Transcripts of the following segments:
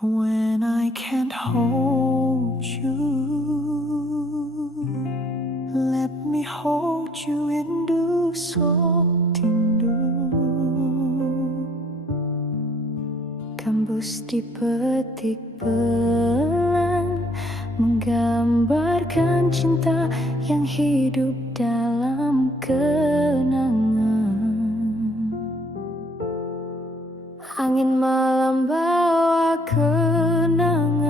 When I can't hold you, let me hold you rindu sotindu. Gambus dipetik pelan, menggambarkan cinta yang hidup dalam kenangan. Angin malam bawa kenangan,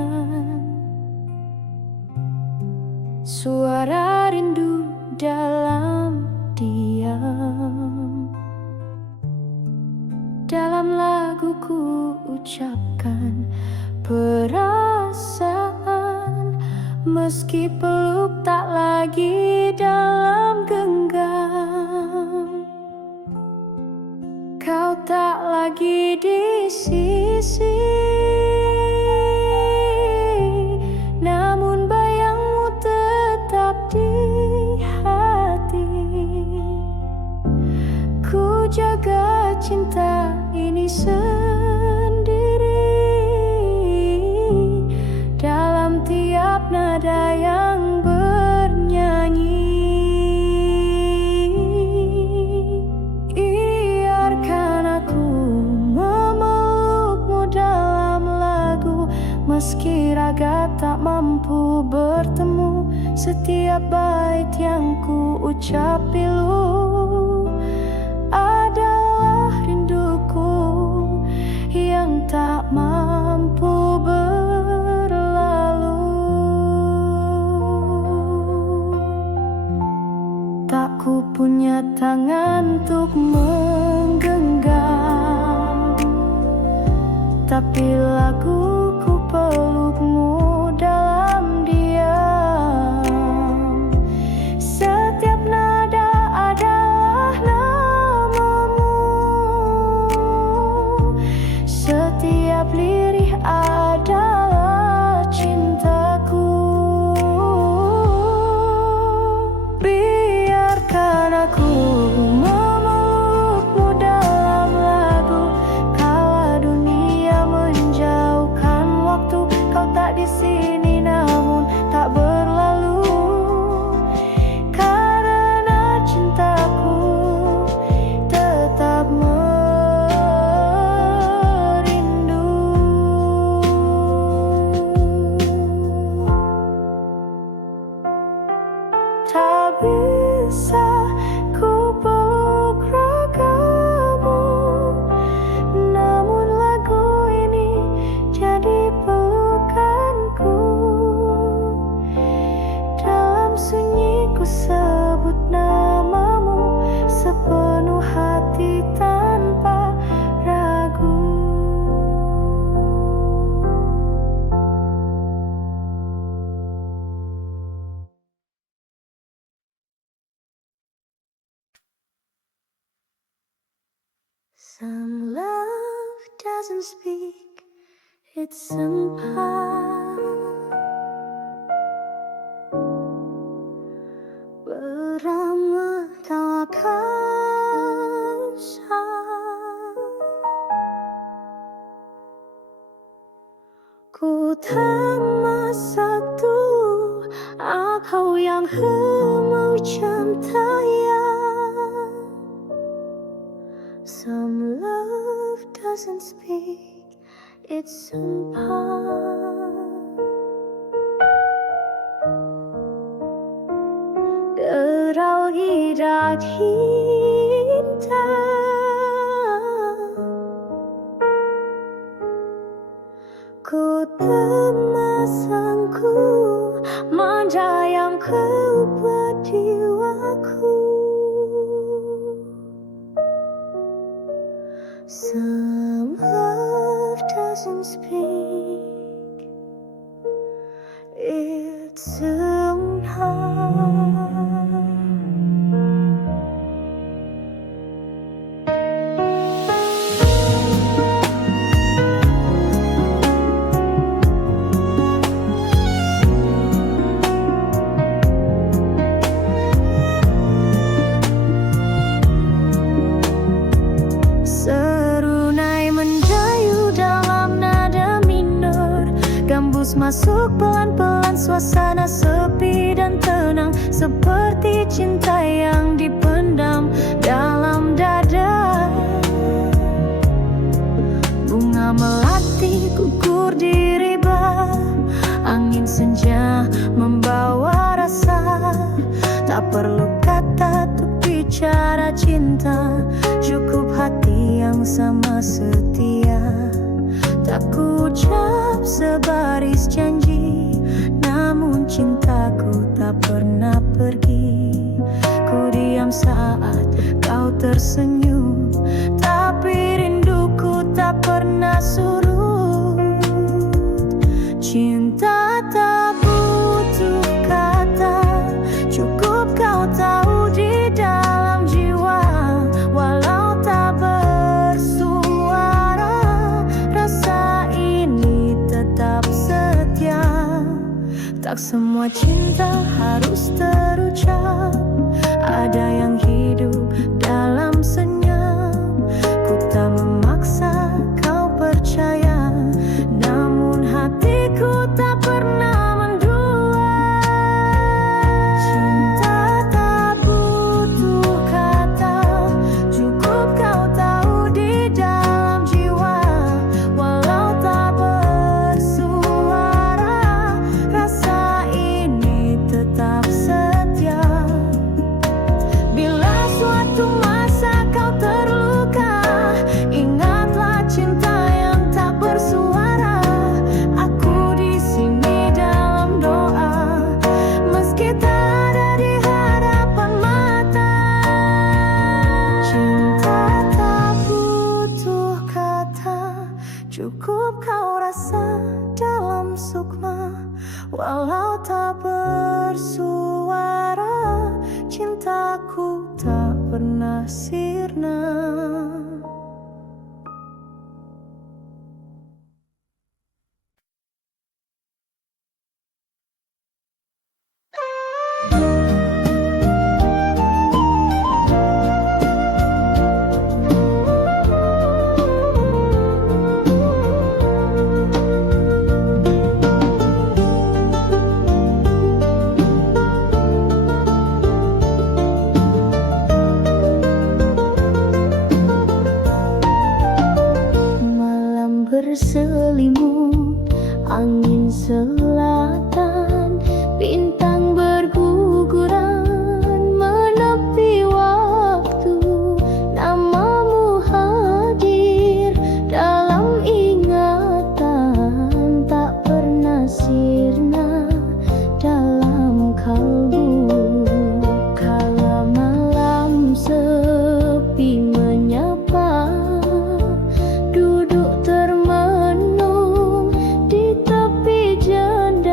suara rindu dalam diam. Dalam laguku ucapkan perasaan, meski peluk tak lagi dalam genggam. Kau tak lagi di sisi, namun bayangmu tetap di hati. Ku jaga cinta ini sendiri, dalam tiap nada yang bernyanyi. Biarkan aku memelukmu dalam lagu, meski raga tak mampu bertemu. Setiap bait yang ku ucap pilu adalah rinduku yang tak mampu berlalu. Tak ku punya tangan untuk menggenggam, tapi laguku pelukmu dalam diam. Setiap nada adalah namamu, setiap lirih adalah cintaku. Biarkan aku memelukmu dalam lagu, kala dunia menjauhkan waktu. Kau tak di sini namun tak berlalu, karena cintaku tetap merindu. Tak bisa ku peluk ragamu, namun lagu ini jadi pelukanku. Dalam sunyi ku sebut namamu sepenuh hati tanpa ragu. Some love doesn't speak, it's sumpah. Beramah tawa kasar, ku tak satu aku yang macam tayang. Some love doesn't speak, it's sumpah. Derau hidat hitam, ku temasangku manja yang kau jiwaku. Some love doesn't speak, it's somehow. Serunai mendayu dalam nada minor, harus masuk pelan-pelan. Suasana sepi dan tenang, seperti cinta yang dipendam dalam dada. Bunga melati gugur di riba, angin senja membawa rasa. Tak perlu kata untuk bicara cinta, cukup hati yang sama setia. Tak ku ucap sebaris janji, namun cintaku tak pernah pergi. Ku diam saat kau tersenyum, tapi rinduku tak pernah surut. Cinta tak butuh kata, cukup kau tahu di dalam jiwa. Walau tak bersuara, rasa ini tetap setia. Tak semua cinta harus terucap, ada yang hidup dalam senyap. Ku tak memaksa kau percaya, namun hatiku tak pernah mendua. Cinta tak butuh kata, cukup kau tahu di dalam jiwa. Walau tak bersuara, rasa ini tetap setia. Bila suatu masa kau terluka, ingatlah cinta yang tak bersuara. Aku di sini dalam doa, meski tak ada di hadapan mata. Cinta tak butuh kata, cukup kau rasa dalam sukma. Walau tak bersuara, cintaku tak pernah sirna. Malam berselimut, angin selatan, bintang berguguran menepi waktu. Namamu hadir dalam ingatan, tak pernah sirna dalam kalbu. Kala malam sepi menyapa, duduk termenung di tepi jendela.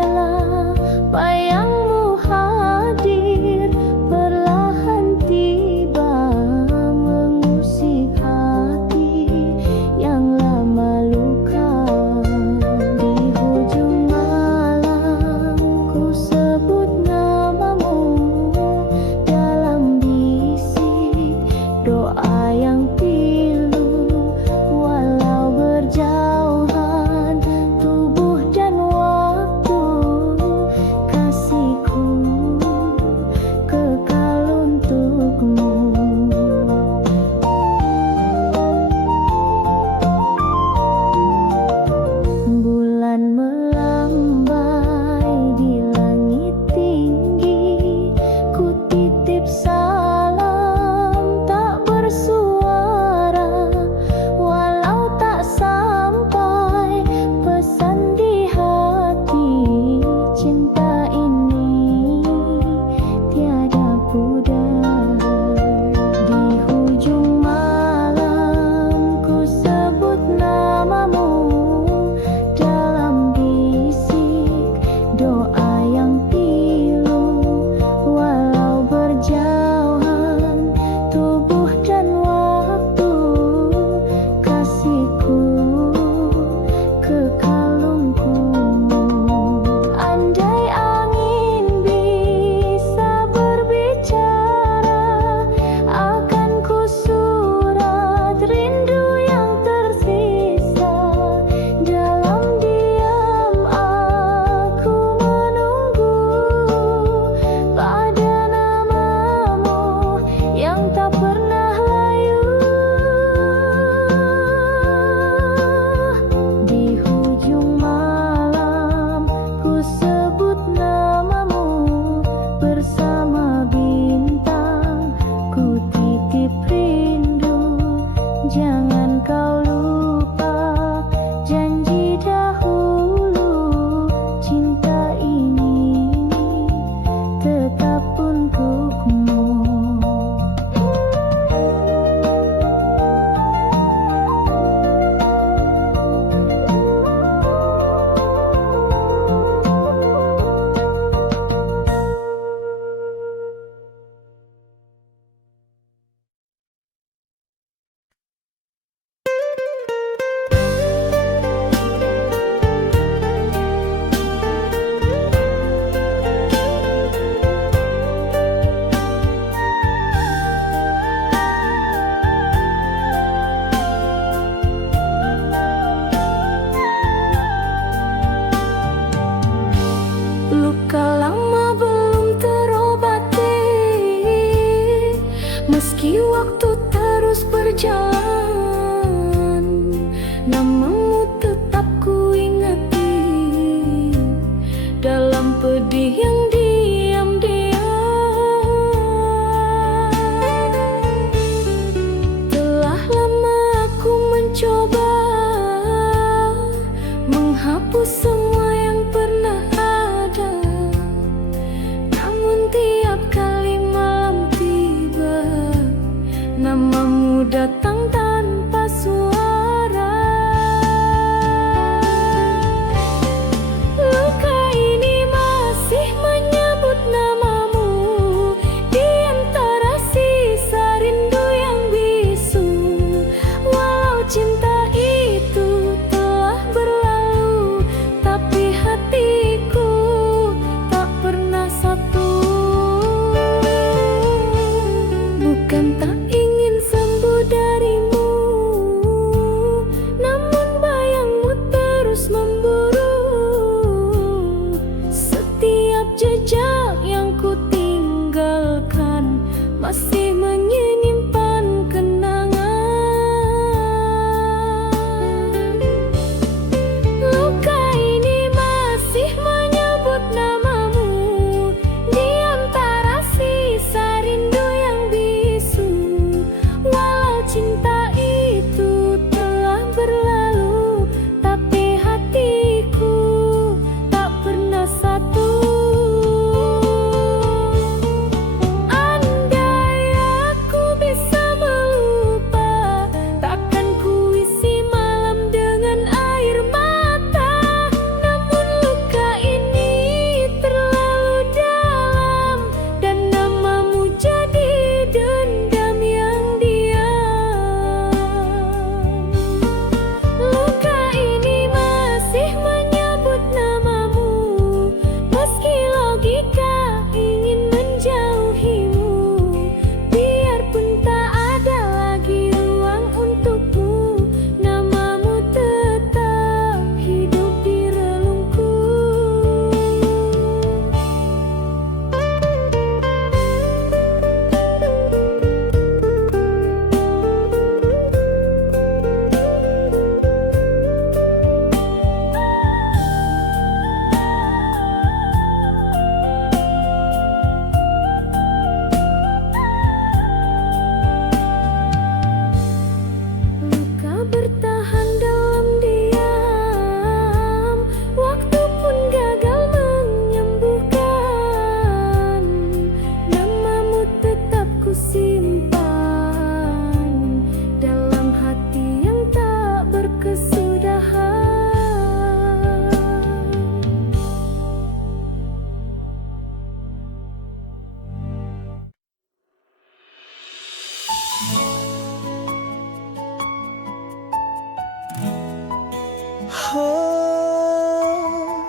Oh,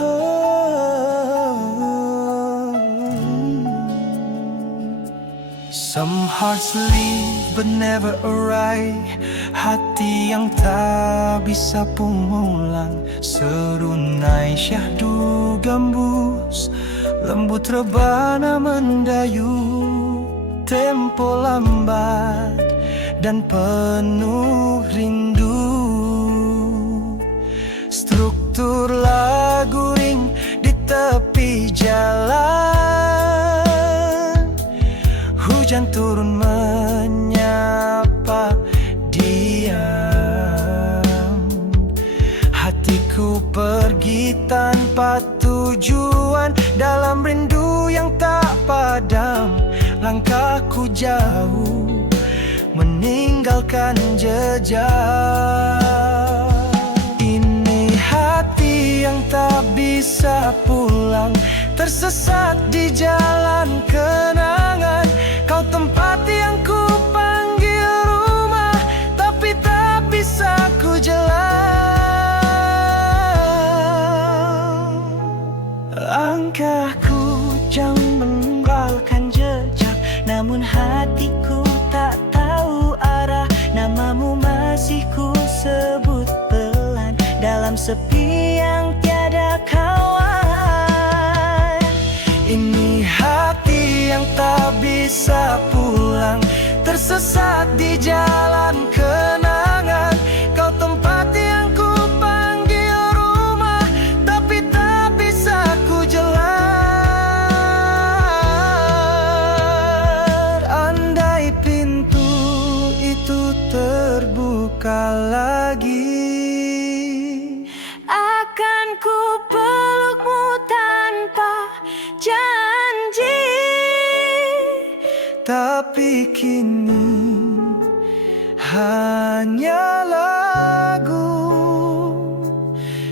oh. Some hearts leave but never arrive. Hati yang tak bisa pulang, serunai syahdu gambus, lembut rebana mendayu. Tempo lambat dan penuh rindu. Struktur lagu ring di tepi jalan. Hujan turun menyapa diam. Hatiku pergi tanpa tujuan, dalam rindu yang tak padam. Langkahku jauh meninggalkan jejak. Ini hati yang tak bisa pulang, tersesat di jalan kenangan. Kau tempat yang ku panggil rumah, tapi tak bisa ku jalan. Langkahku jauh meninggalkan jejak, namun hatiku tak tahu arah. Namamu masih ku sebut pelan, dalam sepi yang tiada kawan. Ini hati yang tak bisa pulang, tersesat di jalan kenangan. Kau tempat yang ku panggil rumah, tapi tak bisa ku jalan. Andai pintu itu terbuka lagi, akan ku pelukmu tanpa janji. tapi kini hanya lagu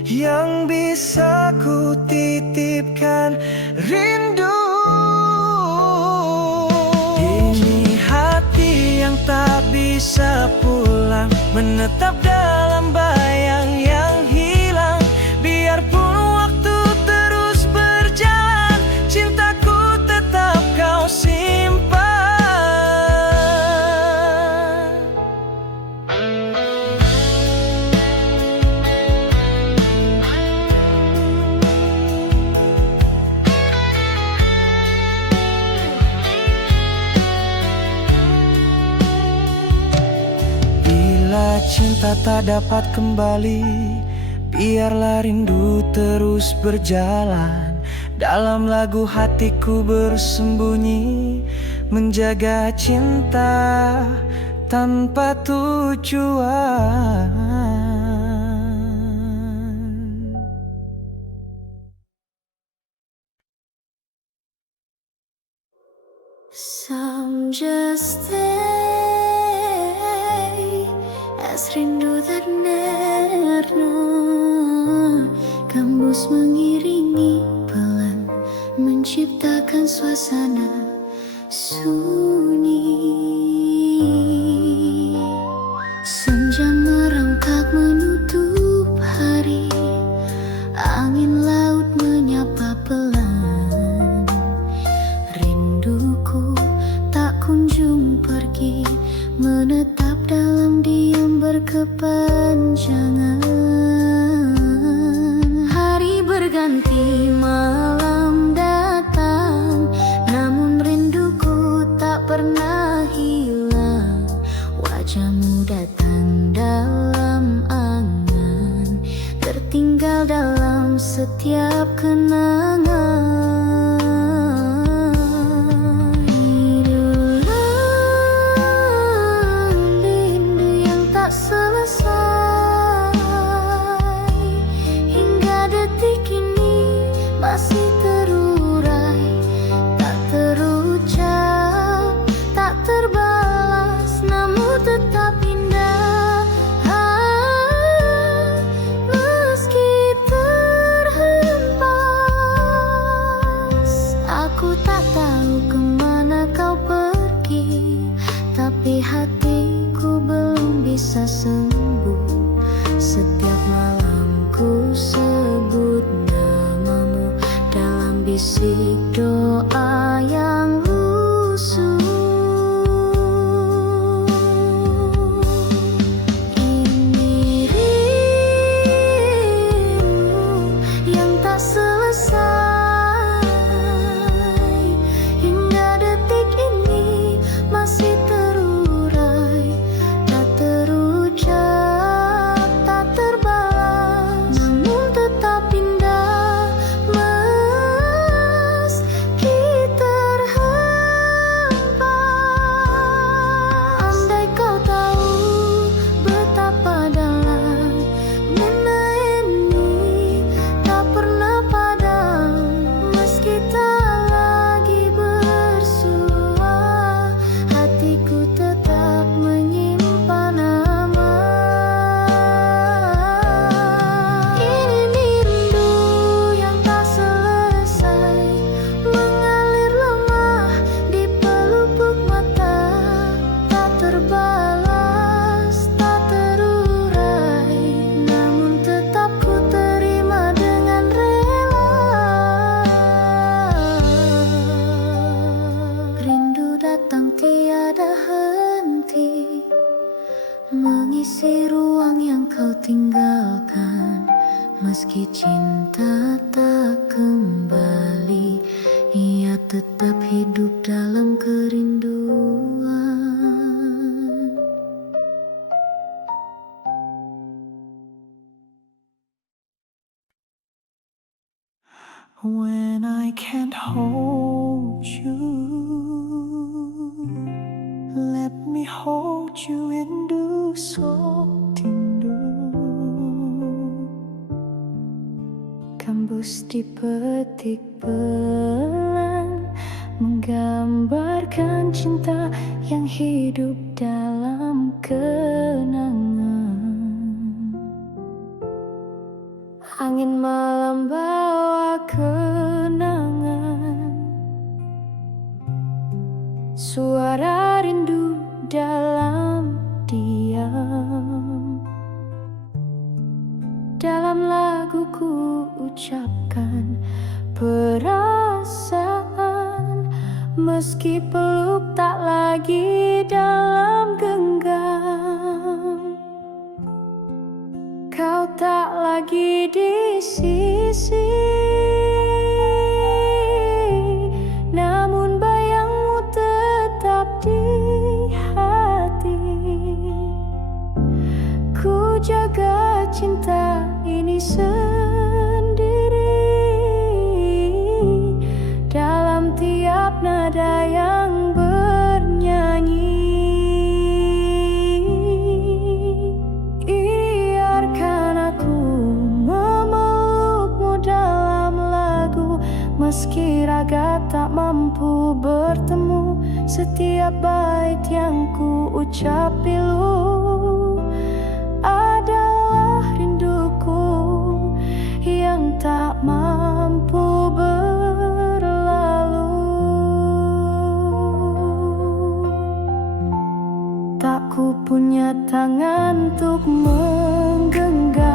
yang bisa ku titipkan rindu. Ini hati yang tak bisa pulang, menetap dalam bayang yang hilang. Biarpun waktu terus berjalan, cintaku tetap kau simpan. Bila cinta tak dapat kembali, biarlah rindu terus berjalan. Dalam lagu hatiku bersembunyi, menjaga cinta tanpa tujuan. Some just stay as rindu tak nerno, gambus mengiringi pelan, menciptakan suasana sunyi. Senja merangkak menutup hari, angin laut menyapa pelan. Rinduku tak kunjung pergi, menetap dalam diam berkepanjangan. Hari berganti, malam datang, namun rinduku tak pernah hilang. Wajahmu datang dalam angan, tertinggal dalam setiap kenangan. Masih terurai, tak terucap, tak terbalas, namun tetap indah. Meski terhempas. Setiap malam ku sebut namamu dalam bisik doa yang lusuh. Ini rindu yang tak selesai, hingga detik ini masih terurai, tak terucap, tak terbalas, namun tetap indah meski terhampa. Andai kau tahu betapa dalam mana ini tak pernah padam, meski tak lagi bersua, hatiku tetap menyimpan nama. Ini rindu yang tak selesai, mengalir lemah di pelupuk mata, tak terbalas, tak terurai, namun tetap ku terima dengan rela. Rindu datang tiada henti, mengisi ruang yang kau tinggalkan. Meski cinta tak kembali, ia tetap hidup dalam kerinduan. When I can't hold you, let me hold you rindu sotindu. Kambus dipetik pelan, menggambarkan cinta yang hidup dalam kenangan. Angin malam bawa kenangan, suara rindu dalam diam. Dalam lagu ku ucapkan perasaan, meski peluk tak lagi dalam genggam. Kau tak lagi di sisi, namun bayangmu tetap di hati. Ku jaga cinta ini sendiri, dalam tiap nada yang bernyanyi. Biarkan aku memelukmu dalam lagu, meski raga tak mampu bertemu. Setiap bait yang ku ucap pilu adalah rinduku yang tak mampu berlalu. Tak ku punya tangan untuk menggenggam,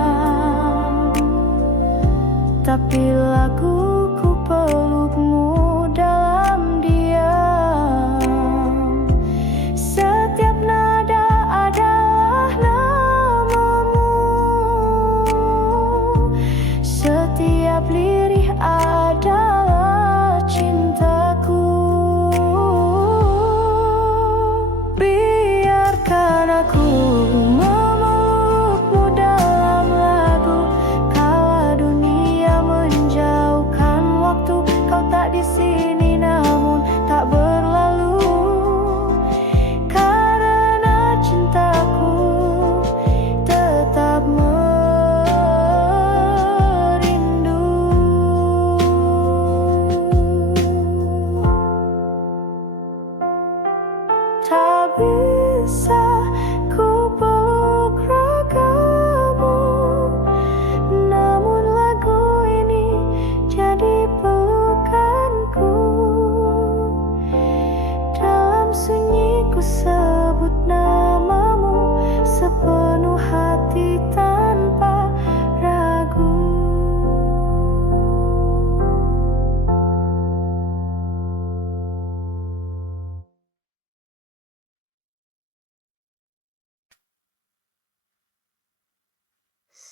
tapi laguku pelukmu dalam diam. Setiap nada adalah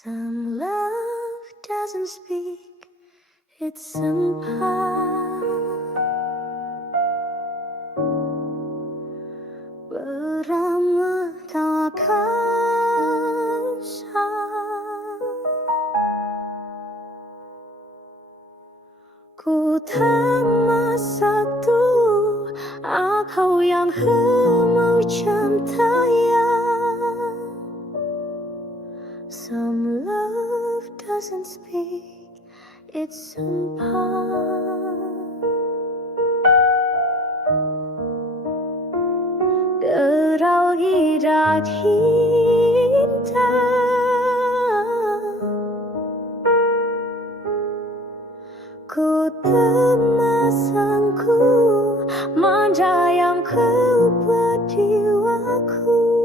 Some love doesn't speak, it's sempat beramah tak kasar. Ku tak satu aku yang mau cintaya. Some love doesn't speak, it's sempat derau hidat cinta. Ku temasangku manja yang kau buat jiwaku.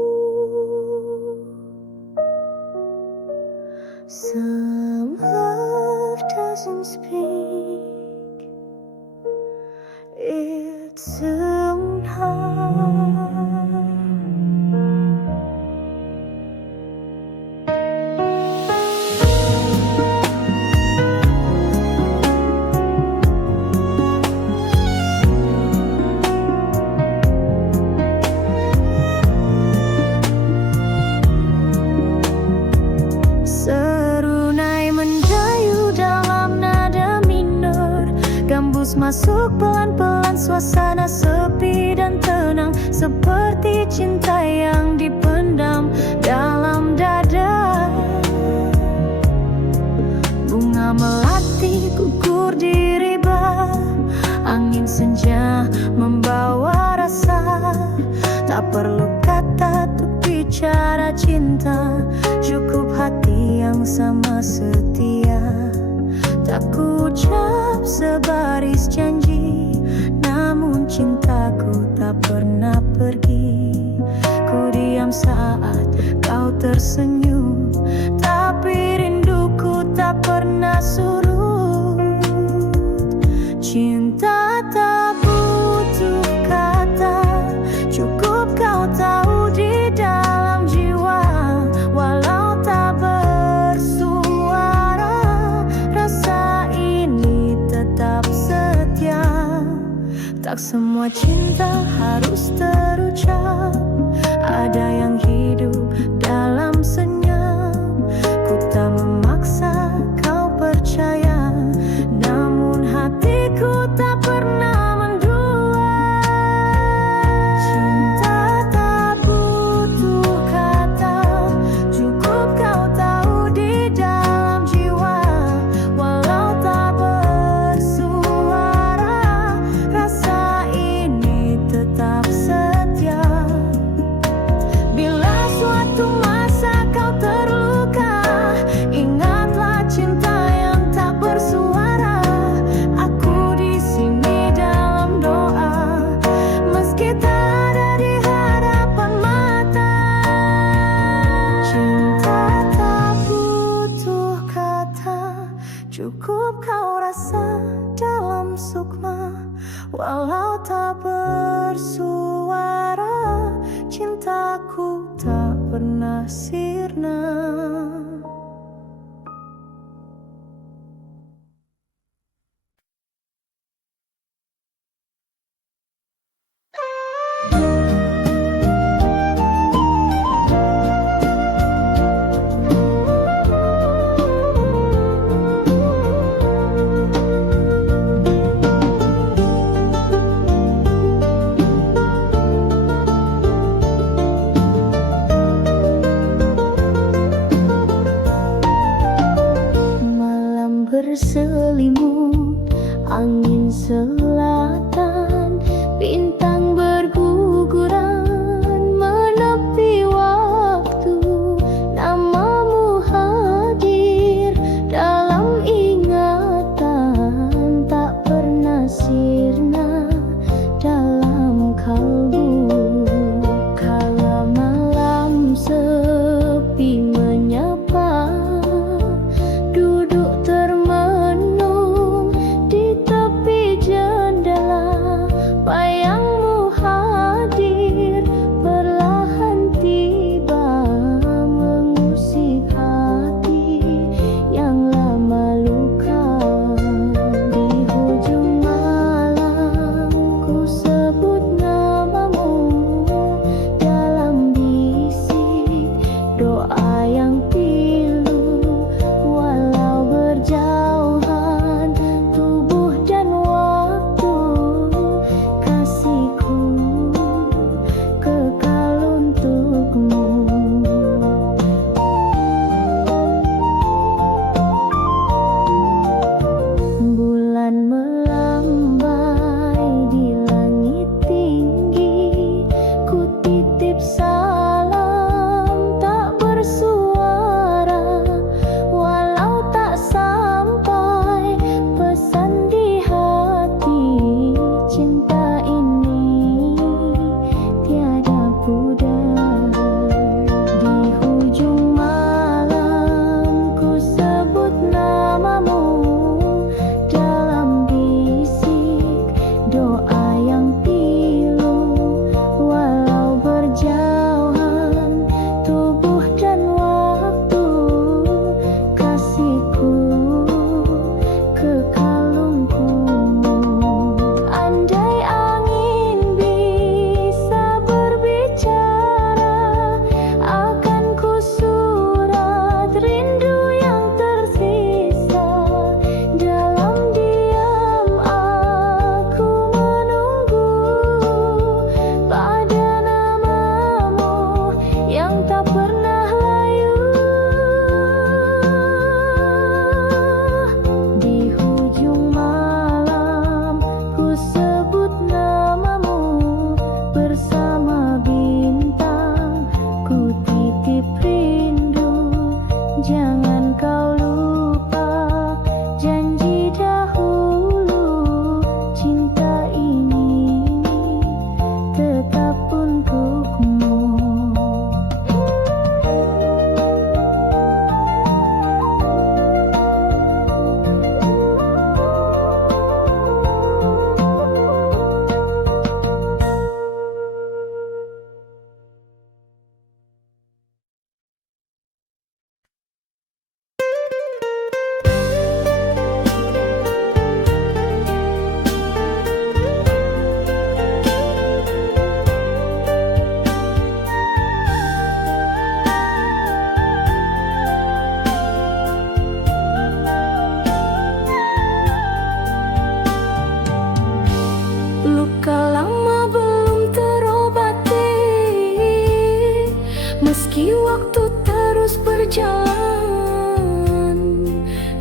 Some love doesn't speak, it's sempat. Masuk pelan-pelan suasana sepi dan tenang, seperti cinta yang dipendam dalam dada. Bunga melati gugur di riba, angin senja membawa rasa. Tak perlu kata untuk bicara cinta, cukup hati yang sama setia. Tak ku ucap sebaris janji, namun cintaku tak pernah pergi. Ku diam saat kau tersenyum, tapi rinduku tak pernah surut. Cinta tak butuh kata, cukup kau tahu di dalam jiwa. Walau tak bersuara, rasa ini tetap setia. Tak semua cinta harus terucap, ada yang hidup dalam senyap. Ku tak memaksa kau percaya, namun hatiku tak pernah mendua. Cinta tak butuh kata, cukup kau tahu di dalam jiwa. Walau tak bersuara, rasa ini tetap setia. Bila suatu masa kau terluka, ingatlah cinta yang tak bersuara. Aku di sini dalam doa, meski tak ada di hadapan mata. Cinta tak butuh kata, cukup kau rasa dalam sukma. Walau tak bersuara, cintaku tak pernah sirna. Malam berselimut, angin selatan, bintang berguguran menepi waktu. Namamu hadir dalam ingatan, tak pernah sirna dalam kalbu. Kala malam sepi menyapa, duduk termenung di tepi jalan.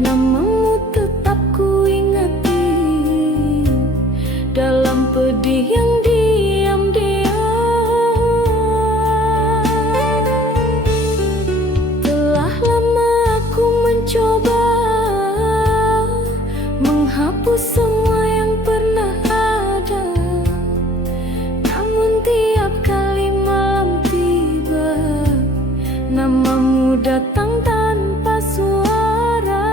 Namamu tetap ku ingati dalam pedih yang diam-diam. Telah lama aku mencoba menghapus semua yang pernah ada, namun tiap kali malam tiba, namamu datang tanpa suara.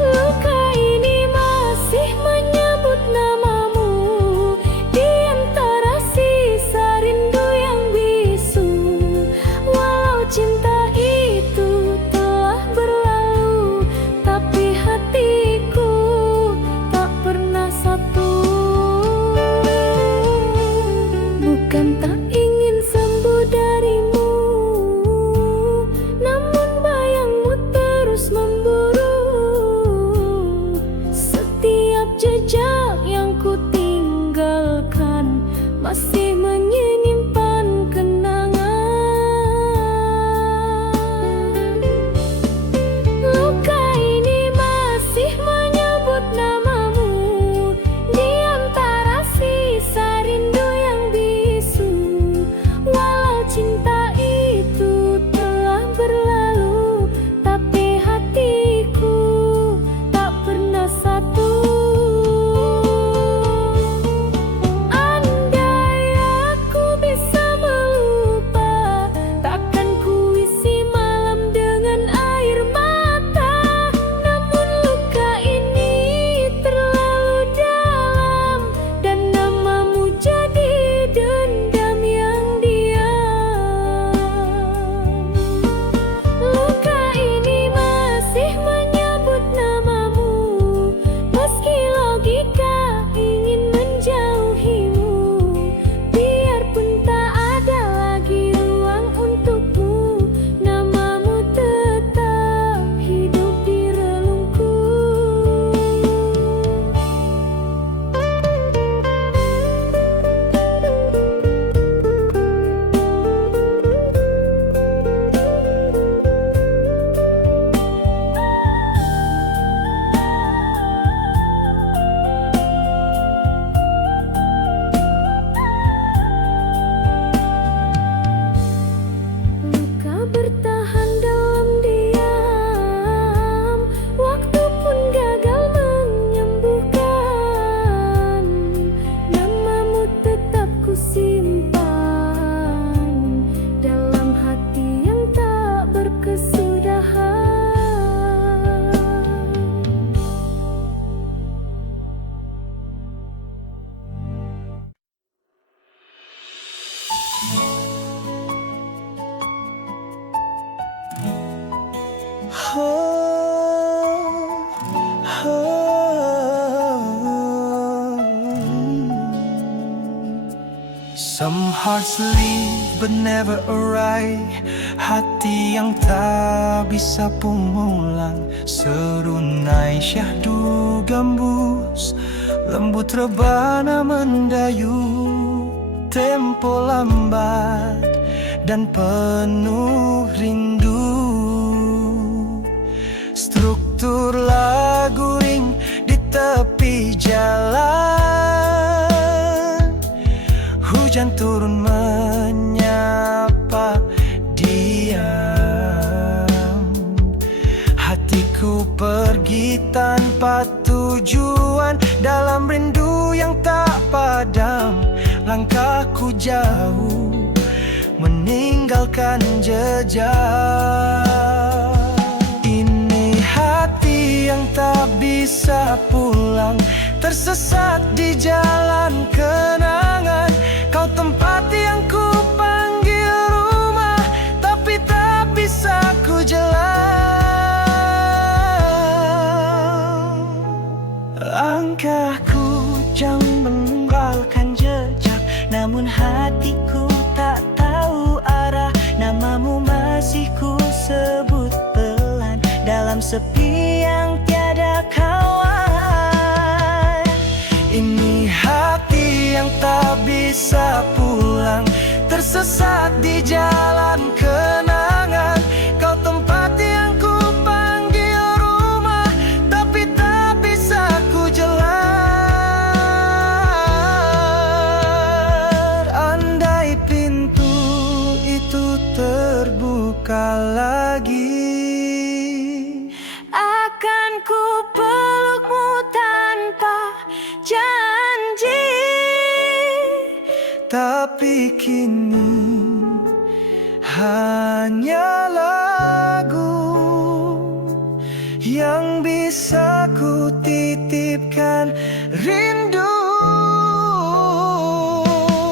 Luka ini masih menyebut namamu di antara sisa rindu yang bisu. Walau cinta itu telah berlalu, tapi hatiku tak pernah satu. Bukan tak ingin sembuh darimu, namun bayangmu terus memburu. Setiap jejak yang ku tinggalkan masih menyimpan kenangan. Luka ini masih menyebut namamu di antara sisa rindu yang bisu. Walau cinta itu telah berlalu, tapi hatiku tak pernah satu. Andai aku bisa melupa, takkan ku isi malam dengan air mata. Namun luka ini terlalu dalam, dan namamu jadi dendam yang diam. Luka ini masih menyebut namamu, meski logika ingin menjauhimu. Biarpun tak ada lagi ruang untukmu, namamu tetap hidup di relungku. Luka bertahan dalam diam, waktu pun gagal menyembuhkan. Namamu tetap ku simpan dalam hati yang tak berkesudahan. Some hearts leave but never arrive. Hati yang tak bisa pulang, serunai syahdu gambus, lembut rebana mendayu. Tempo lambat dan penuh rindu, struktur lagu ring di tepi jalan. Hujan turun menyapa diam. Hatiku pergi tanpa tujuan, dalam rindu yang tak padam. Langkahku jauh meninggalkan jejak. Ini hati yang tak bisa pulang, tersesat di jalan kenangan. Kau tempat yang ku panggil rumah, tapi tak bisa ku jalan. Langkahku jauh meninggalkan jejak, namun hatiku tak tahu arah. Namamu masih ku sebut pelan dalam sepi yang tiada kawan. Ini hati yang tak bisa pulang, tersesat di jalan kenangan. Kau tempat luka lagi. Akan ku pelukmu tanpa janji, tapi kini hanya lagu yang bisa ku titipkan rindu.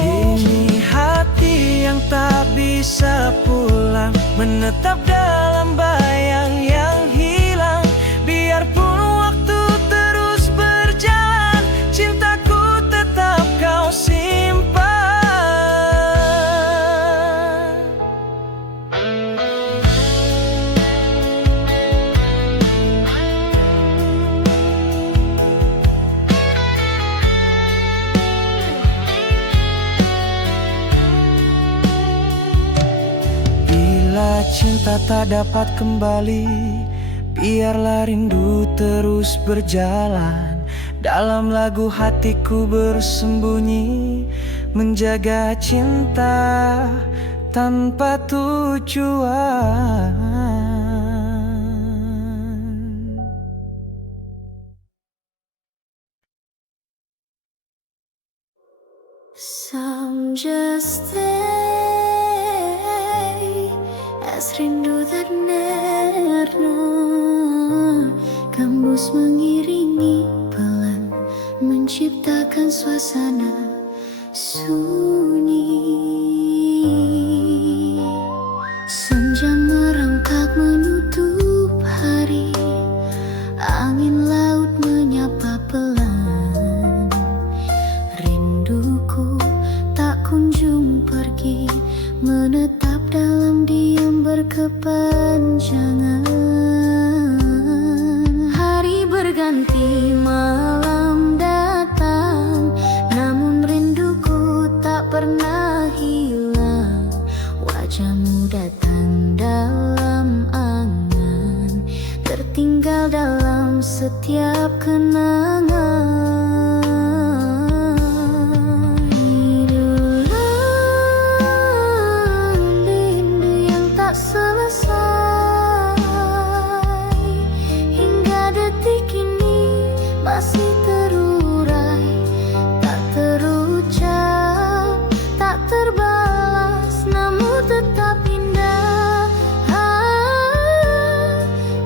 Ini hati yang tak bisa pulang, menetap dalam bayang yang hilang. Biarpun waktu terus berjalan, cintaku tetap kau simpan. Bila cinta tak dapat kembali, biarlah rindu terus berjalan. Dalam lagu hatiku bersembunyi, menjaga cinta tanpa tujuan. Some just stay as rindu tak nerna, gembus mengiringi pelan, menciptakan suasana sunyi. Senja merangkak menutup hari, angin laut menyapa pelan. Rinduku tak kunjung pergi, menetap dalam diam berkepanjangan. Hari berganti, malam datang, namun rinduku tak pernah hilang. Wajahmu datang dalam angan, tertinggal dalam setiap kenangan. Masih terurai, tak terucap, tak terbalas, namun tetap indah.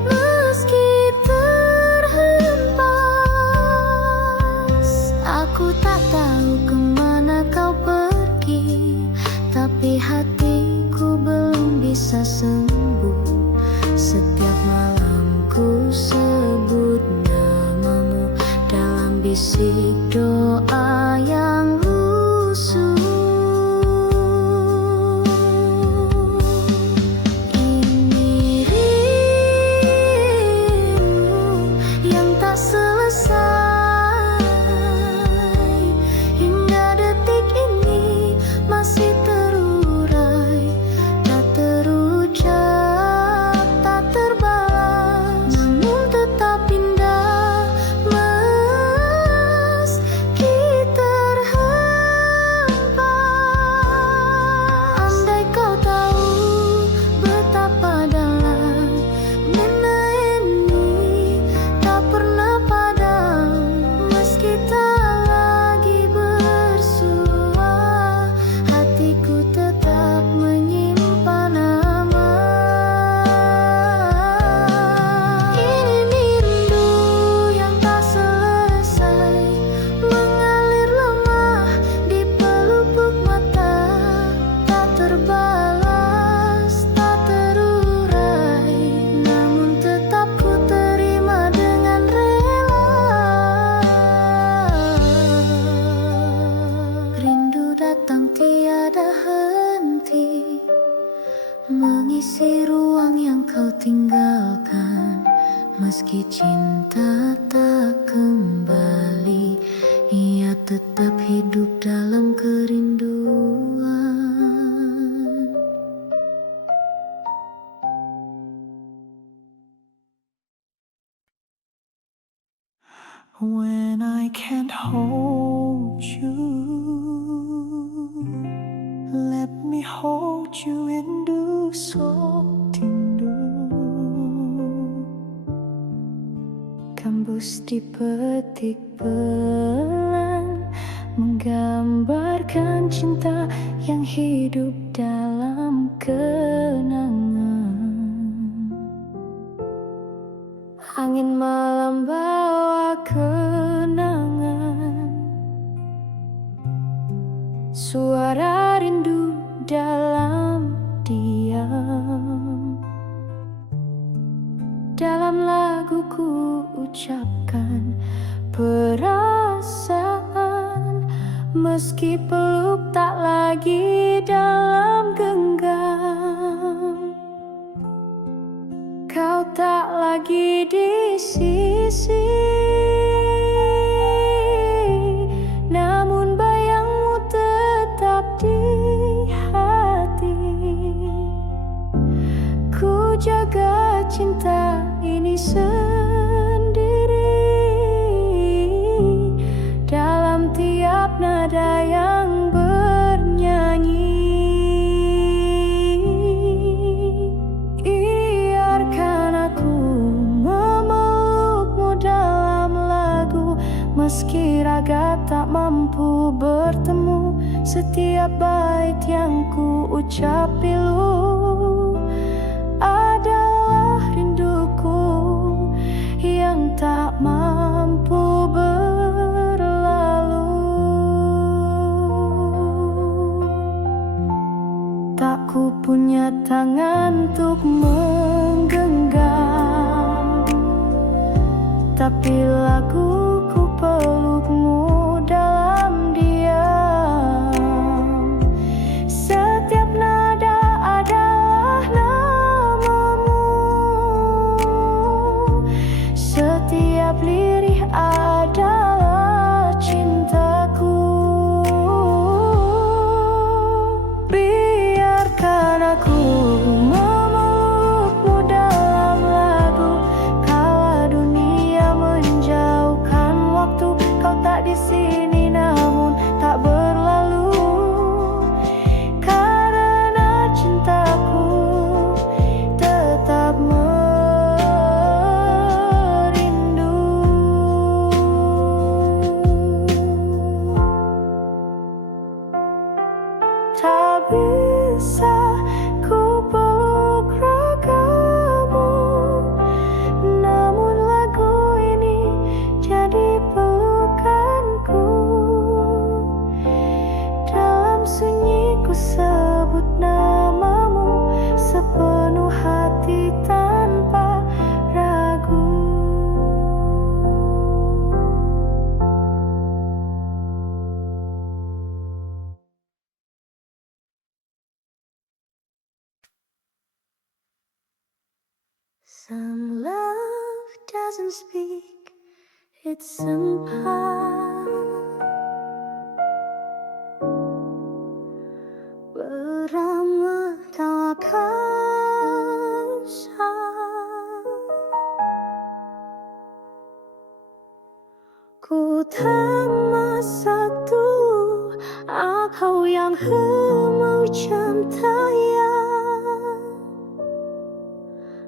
Meski terhempas, aku tak tahu kemana kau pergi, tapi hatiku belum bisa sembuh. Setiap malam ku sebut namamu dalam bisik doa yang lusuh. Ini rindu yang tak selesai, hingga detik ini masih terurai, tak terucap, tak terbalas, namun tetap indah. Meski terhempas, andai kau tahu betapa dalam benda ini tak pernah padam. Meski tak lagi bersua, hatiku tetap menyimpan nama. Ini rindu yang tak selesai, mengalir lemah di pelupuk mata, tak terbalas, tak terurai, namun tetap ku terima dengan rela. Rindu datang tiada henti, mengisi ruang yang kau tinggalkan. Meski cinta tak kembali, ia tetap hidup dalam kerinduan. When I can't hold you, let me hold you and do so. Terus dipetik pelan, menggambarkan cinta yang hidup dalam kenangan. Angin malam bawa kenangan, suara rindu dalam diam. Dalam laguku ucapkan perasaan, meski peluk tak lagi dalam genggam. Kau tak lagi di sisi, namun bayangmu tetap di hati. Ku jaga cinta ini sendiri, dalam tiap nada yang bernyanyi. Biarkan aku memelukmu dalam lagu, meski raga tak mampu bertemu. Setiap bait yang ku ucap pilu adalah rinduku yang tak mampu berlalu. Tak ku punya tangan untuk menggenggam, tapi laguku pelukmu dalam diam. Setiap nada adalah namamu, setiap lirih adalah cintaku. Biarkan aku memelukmu dalam lagu, kala dunia menjauhkan waktu. Kau tak di sini namun tak berlalu, karena cintaku tetap merindu. Tak bisa ku peluk ragamu, namun lagu ini jadi pelukanku. Dalam sunyi ku sebut namamu sepenuh hati tanpa ragu. Some love doesn't speak, it's sumpah. Beramah tak kasar, ku tak satu aku yang mau cintaya.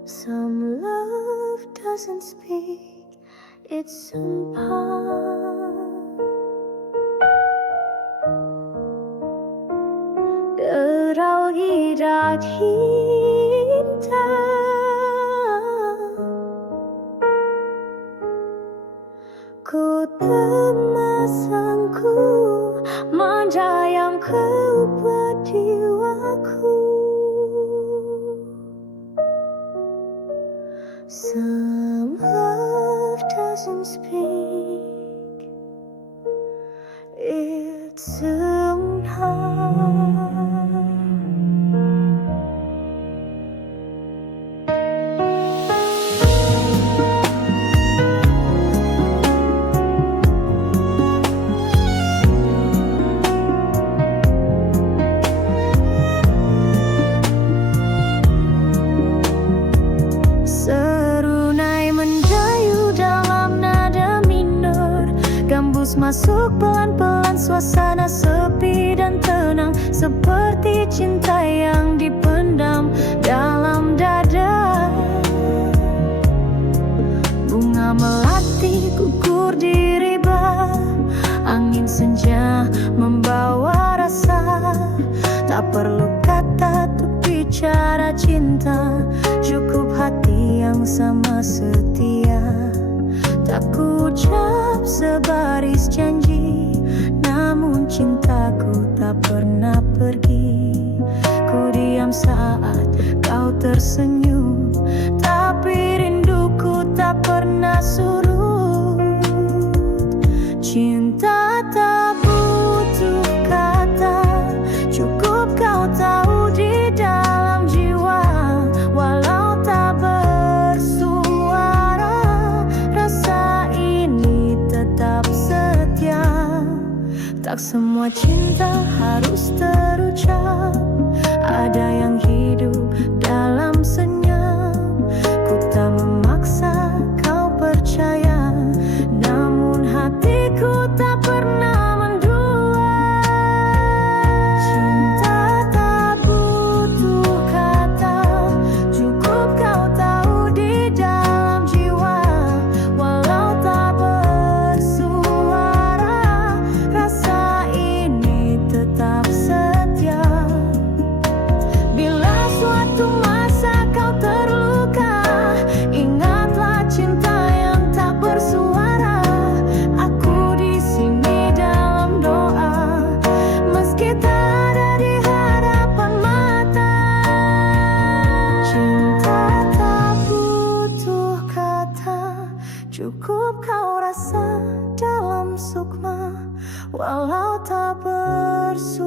Some love doesn't speak, it's sumpah. Derau hidat hitam, ku temasangku manja yang kau jiwaku. Some love doesn't speak, it's somehow. Masuk pelan-pelan suasana sepi dan tenang, seperti cinta yang dipendam dalam dada. Bunga melati bicara cinta, cukup hati yang sama setia. Tak ku ucap sebaris janji, namun cintaku tak pernah pergi. Ku diam saat kau tersenyum, tapi rinduku tak pernah surut. Cinta tak butuh kata, cukup kau tahu di dalam jiwa. Walau tak bersuara, rasa ini tetap setia. Tak semua cinta harus terucap, ada yang hidup dalam senyap. Ku tak memaksa kau percaya, namun hatiku tak pernah mendua. Cinta tak butuh kata, cukup kau tahu di dalam jiwa. Walau tak bersuara, rasa ini tetap setia. Bila suatu masa kau terluka, ingatlah cinta yang tak bersuara. Aku di sini dalam doa, meski tak ada di hadapan mata. Cinta tak butuh kata, cukup kau rasa dalam sukma. Walau tak bersuara,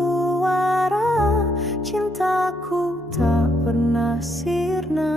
cintaku tak pernah sirna.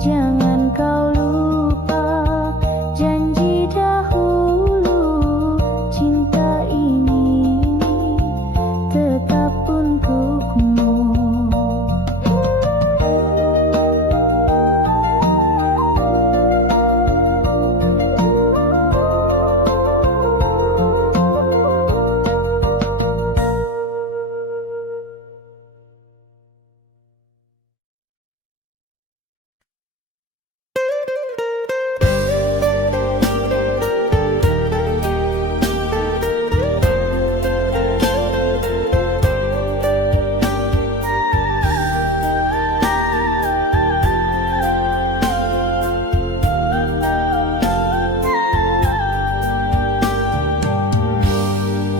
Jangan kau lupa janji dahulu, cinta ini tetap untukmu.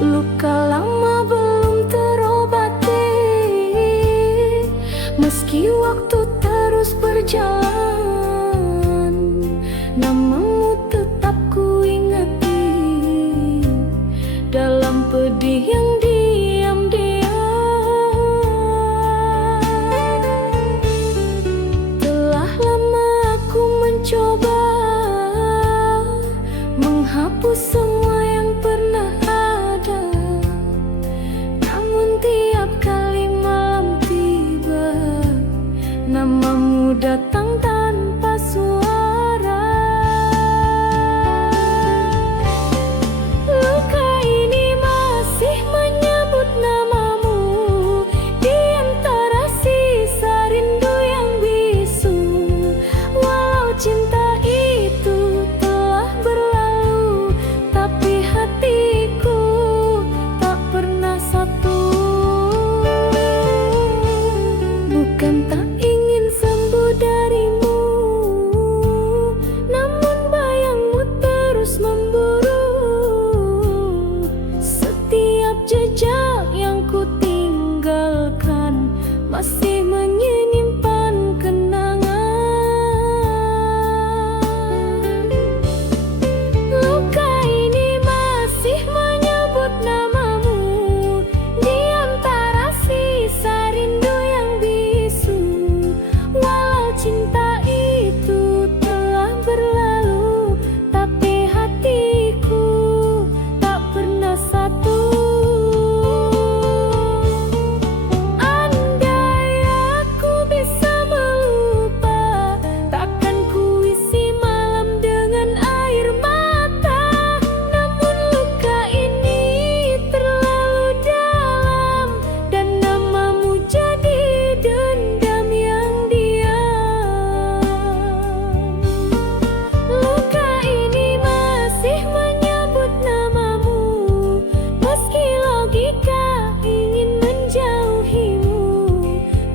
Luka lama belum terobati, meski waktu terus berjalan, namamu tetap ku ingati dalam pedih yang diam-diam. Telah lama aku mencoba menghapus semua yang pernah ada, namun tiap kali malam tiba, namamu datang tanpa suara. Luka ini masih menyebut namamu di antara sisa rindu yang bisu. Walau cinta itu telah berlalu, tapi hatiku tak pernah satu. Bukan tak ingin sembuh darimu, namun bayangmu terus memburu. Setiap jejak yang ku tinggalkan masih menyimpan kenangan. Luka ini masih menyebut namamu di antara sisa rindu yang bisu. Walau cinta itu telah berlalu, tapi hatiku tak pernah satu. Andai aku bisa melupa, takkan ku isi malam dengan air mata. Namun luka ini terlalu dalam, dan namamu jadi dendam yang diam. Luka ini masih menyebut namamu, meski logika ingin menjauhimu.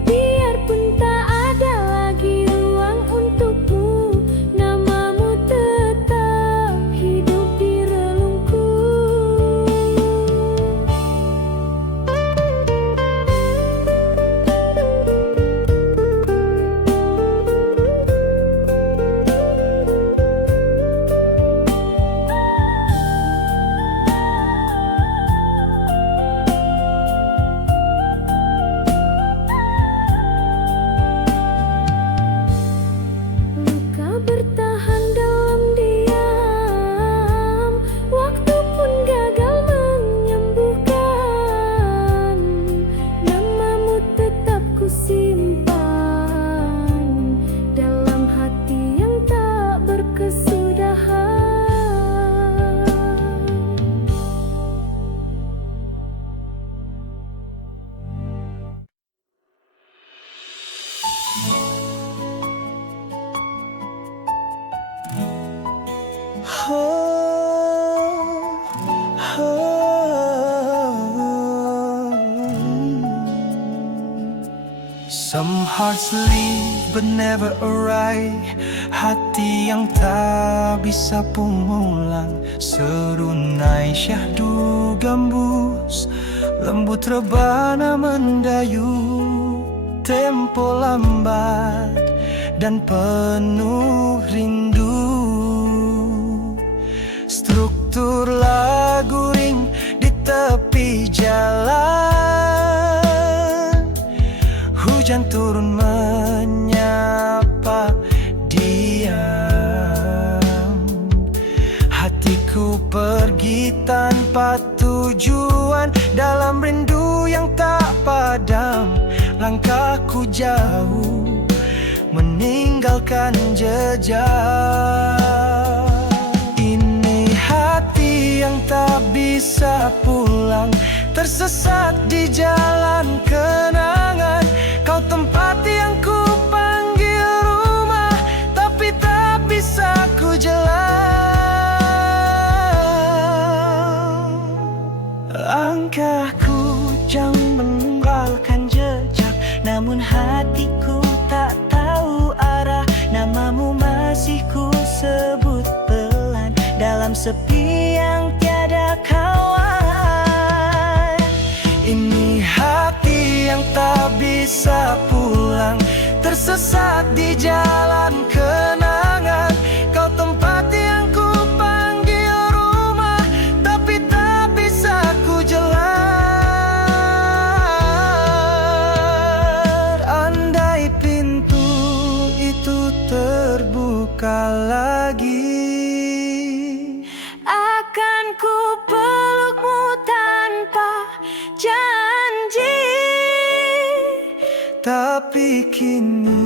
Biarpun tak ada lagi ruang untukmu, namamu tetap hidup di relungku. Luka bertahan dalam diam, waktu pun gagal menyembuhkan. Namamu tetap ku simpan dalam hati yang tak berkesudahan. Some hearts leave but never arrive. Hati yang tak bisa pulang, serunai syahdu gambus, lembut rebana mendayu. Tempo lambat dan penuh rindu, struktur lagu ring di tepi jalan. Hujan turun menyapa aku jauh, meninggalkan jejak. Ini hati yang tak bisa pulang, tersesat di jalan kenangan. Kau tempat yang ku panggil rumah, tapi tak bisa ku jalan. Langkahku jauh meninggalkan jejak, namun hatiku tak tahu arah. Namamu masih ku sebut pelan dalam sepi yang tiada kawan. Ini hati yang tak bisa pulang, tersesat di jalan kenangan. Kau tempat yang ku panggil rumah, tapi tak bisa ku jalan. Andai pintu itu terbuka lagi, Akan ku pelukmu tanpa janji. tapi kini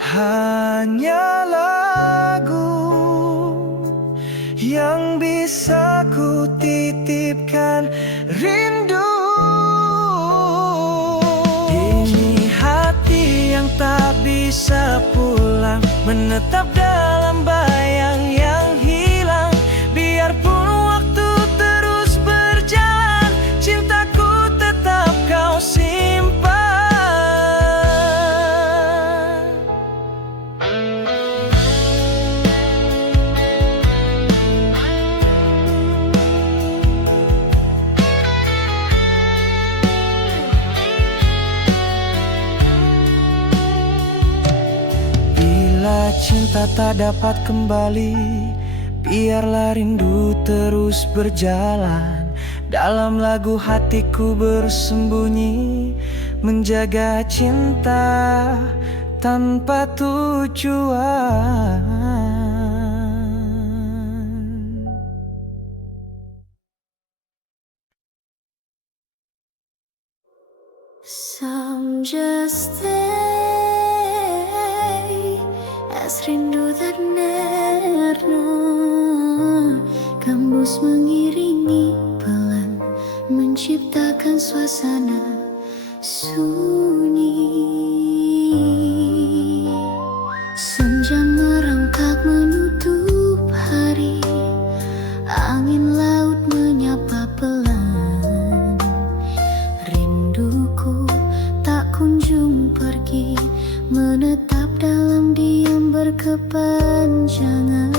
hanya lagu yang bisa ku titipkan rindu. Ini hati yang tak bisa pulang, menetap dalam bayang yang hilang. Biarpun waktu terus berjalan, cintaku tetap kau simpan. Bila cinta tak dapat kembali, biarlah rindu terus berjalan. Dalam lagu hatiku bersembunyi, menjaga cinta tanpa tujuan. Some just stay as rindu tak nerna, gembus mengiringi pelan, menciptakan suasana sunyi. Senja merangkak menutup hari, angin laut menyapa pelan. Rinduku tak kunjung pergi, menetap dalam diam berkepanjangan.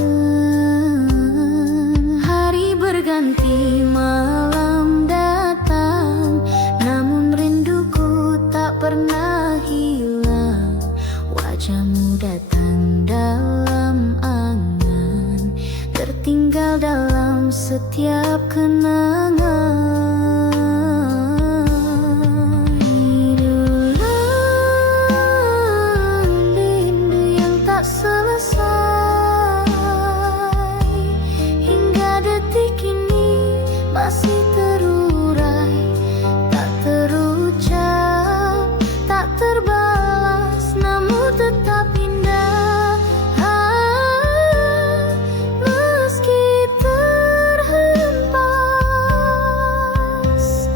Hari berganti, malam datang, namun rinduku tak pernah hilang. Wajahmu datang dalam angan, tertinggal dalam setiap kenangan. Masih terurai, tak terucap, tak terbalas, namun tetap indah. Meski terhempas,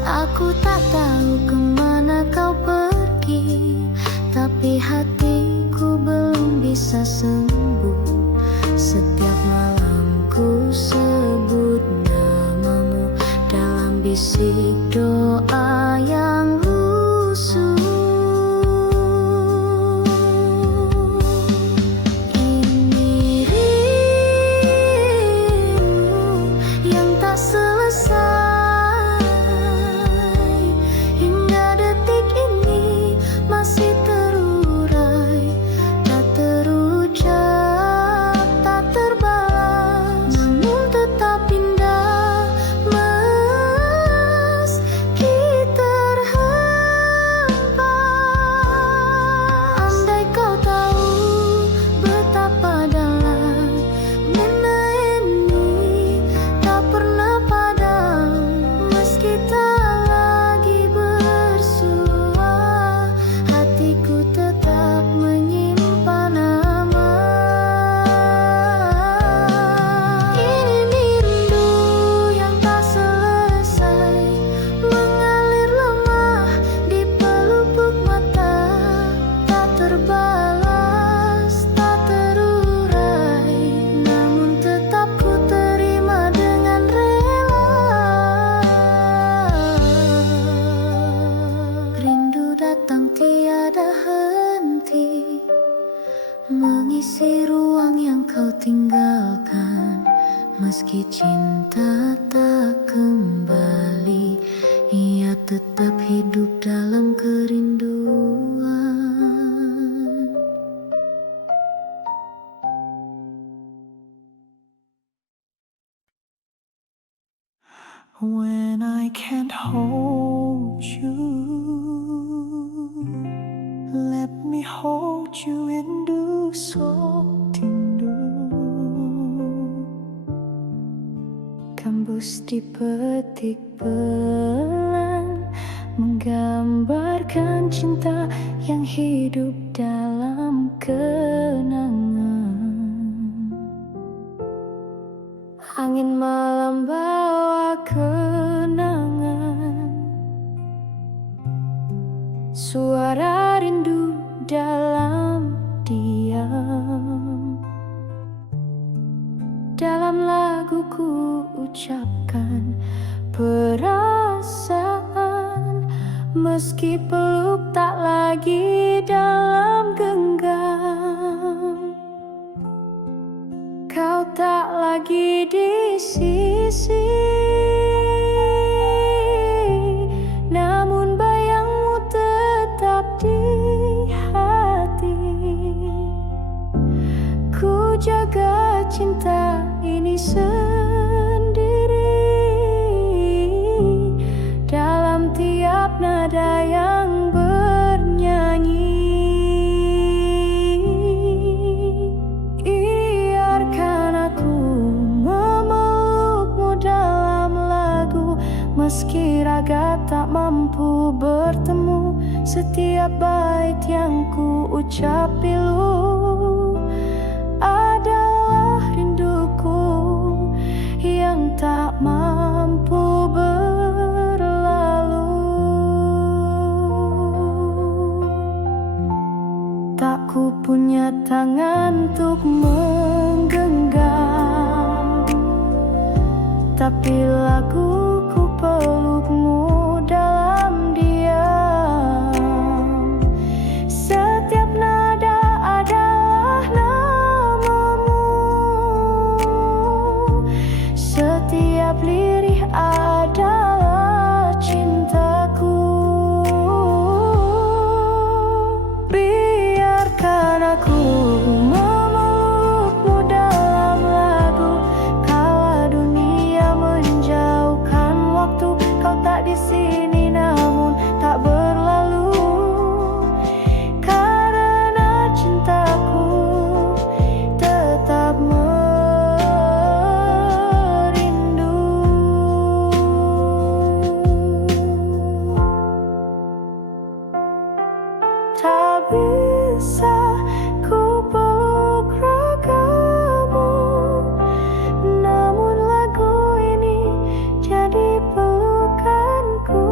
aku tak tahu kemana kau pergi, tapi hatiku belum bisa sembuh. Setiap malam ku sebut namamu dalam bisik doa yang lusuh. Ini rindu yang tak selesai, hingga detik ini masih terurai, tak terucap, tak terbalas, namun tetap indah. Meski mengisi ruang yang kau tinggalkan. Meski cinta tak kembali, ia tetap hidup dalam kerinduan. When I can't hold you, let me hold you rindu sotindu. Kambus dipetik pelan, menggambarkan cinta yang hidup dalam kenangan. Angin malam bawa kenangan, suara rindu dalam diam. Dalam laguku ucapkan perasaan, meski peluk tak lagi dalam genggam. Kau tak lagi di sisi, namun bayangmu tetap di hati. Ku jaga cinta ini sendiri, dalam tiap nada yang bernyanyi. Biarkan aku memelukmu dalam lagu, meski raga tak mampu bertemu. Setiap bait yang ku ucap pilu adalah rinduku yang tak mampu berlalu. Tak ku punya tangan untuk menggenggam, tapi laguku pelukmu dalam diam. Setiap nada adalah namamu, setiap lirih adalah cintaku. Biarkan aku memelukmu dalam lagu, kala dunia menjauhkan waktu. Kau tak di sini namun tak berlalu, karena cintaku tetap merindu. Tak bisa ku peluk ragamu, namun lagu ini jadi pelukanku.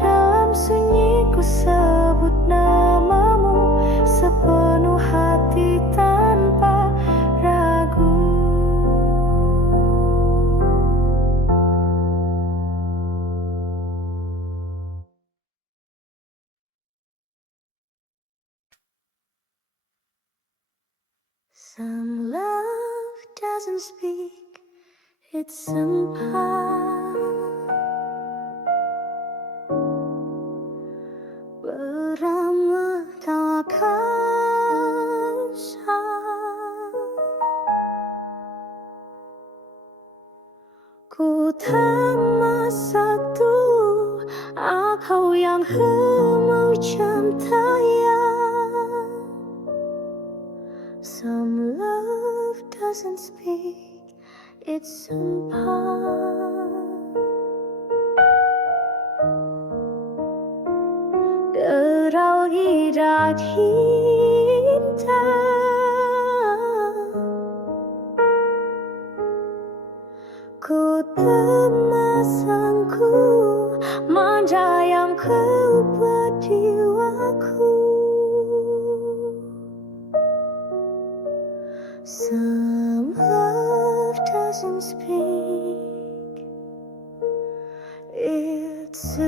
Dalam sunyi ku sebut namamu sepenuh hati tanpa ragu. Some love doesn't speak, it's sempat beramah tak kasar. Ku tak satu aku yang macam tayang. Some love doesn't speak, it's sempat derau hidat hitam. Ku temasangku manja yang kau jiwaku. Some love doesn't speak, it's